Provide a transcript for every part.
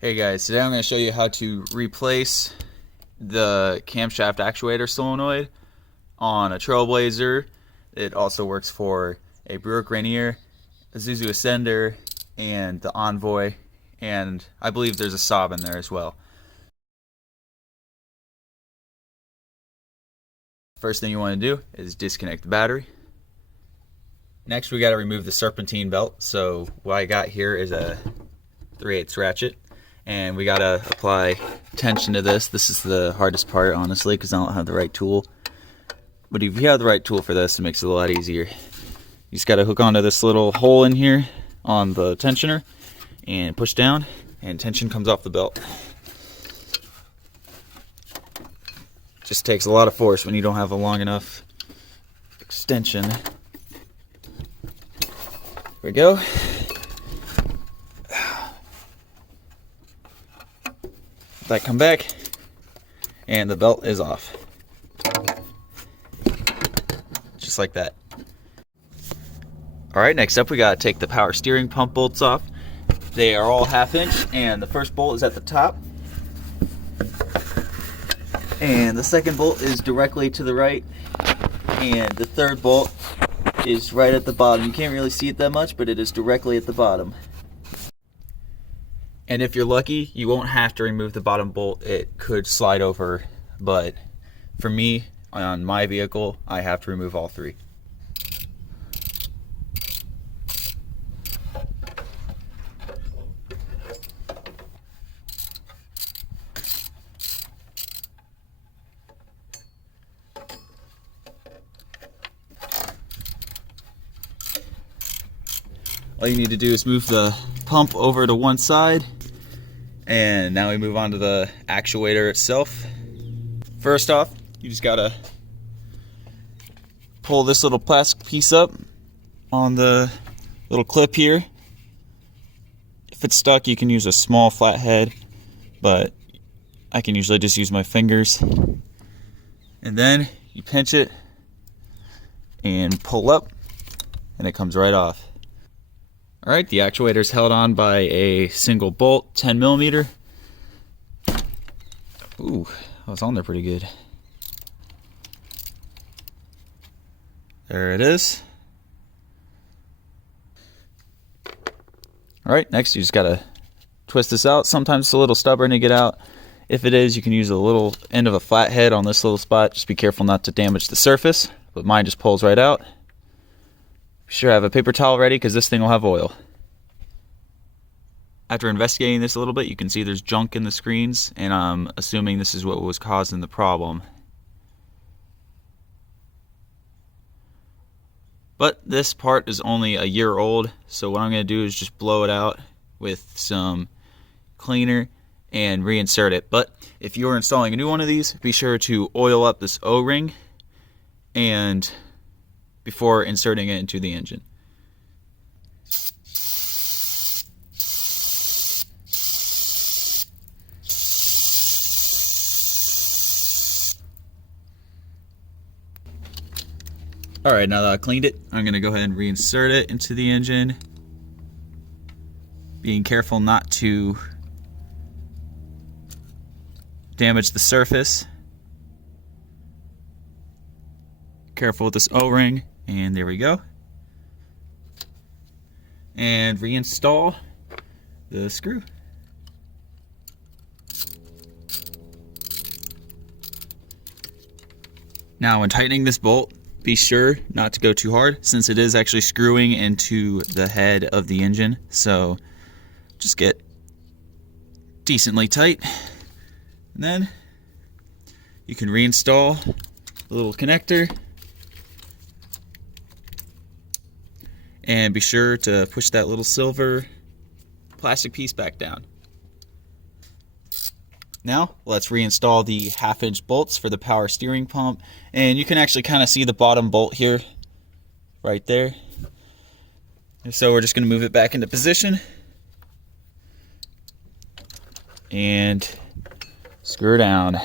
Hey guys, today I'm going to show you how to replace the camshaft actuator solenoid on a Trailblazer. It also works for a Buick Rainier, a Zuzu Ascender, and the Envoy, and I believe there's a Saab in there as well. First thing you want to do is disconnect the battery. Next we got to remove the Serpentine belt. So what I got here is a 3/8 ratchet. And we gotta apply tension to this. This is the hardest part, honestly, because I don't have the right tool. But if you have the right tool for this, it makes it a lot easier. You just gotta hook onto this little hole in here on the tensioner and push down, and tension comes off the belt. Just takes a lot of force when you don't have a long enough extension. There we go. That come back, and the belt is off, just like that. Alright, next up we gotta take the power steering pump bolts off. They are all 1/2 inch, and the first bolt is at the top, and the second bolt is directly to the right, and the third bolt is right at the bottom. You can't really see it that much, but it is directly at the bottom. And if you're lucky, you won't have to remove the bottom bolt. It could slide over, but for me, on my vehicle, I have to remove all 3. All you need to do is move the pump over to one side, and now we move on to the actuator itself. First off, you just gotta pull this little plastic piece up on the little clip here. If it's stuck, you can use a small flathead, but I can usually just use my fingers. And then you pinch it and pull up, and it comes right off. Alright, the actuator is held on by a single bolt, 10mm. Ooh, that was on there pretty good. There it is. Alright, next you just gotta twist this out. Sometimes it's a little stubborn to get out. If it is, you can use a little end of a flathead on this little spot. Just be careful not to damage the surface, but mine just pulls right out. Be sure to have a paper towel ready, because this thing will have oil. After investigating this a little bit, you can see there's junk in the screens, and I'm assuming this is what was causing the problem. But this part is only a year old, so what I'm going to do is just blow it out with some cleaner and reinsert it. But if you're installing a new one of these, be sure to oil up this O-ring and before inserting it into the engine. Alright, now that I cleaned it, I'm going to go ahead and reinsert it into the engine. Being careful not to damage the surface. Careful with this O-ring. And there we go. And reinstall the screw. Now when tightening this bolt, be sure not to go too hard, since it is actually screwing into the head of the engine. So just get decently tight. And then you can reinstall the little connector. And be sure to push that little silver plastic piece back down. Now, let's reinstall the 1/2 inch bolts for the power steering pump. And you can actually kind of see the bottom bolt here, right there. So we're just going to move it back into position. And screw down.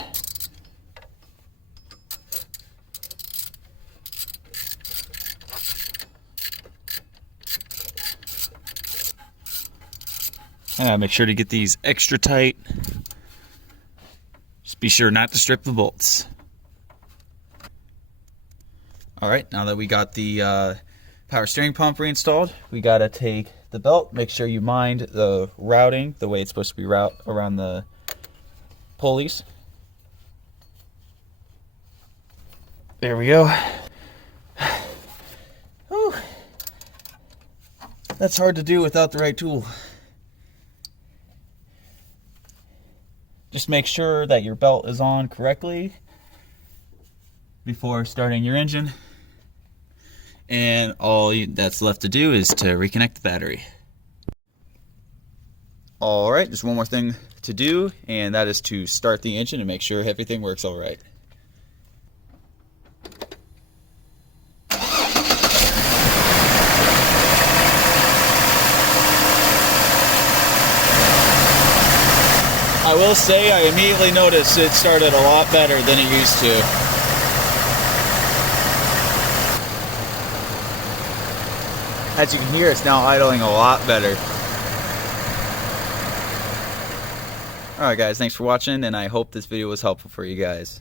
Make sure to get these extra tight. Just be sure not to strip the bolts. Alright, now that we got the power steering pump reinstalled, we gotta take the belt, make sure you mind the routing, the way it's supposed to be around the pulleys. There we go. Whew. That's hard to do without the right tool. Just make sure that your belt is on correctly before starting your engine. And all that's left to do is to reconnect the battery. Alright, just one more thing to do, and that is to start the engine and make sure everything works alright. I will say I immediately noticed it started a lot better than it used to. As you can hear, it's now idling a lot better. Alright guys, thanks for watching, and I hope this video was helpful for you guys.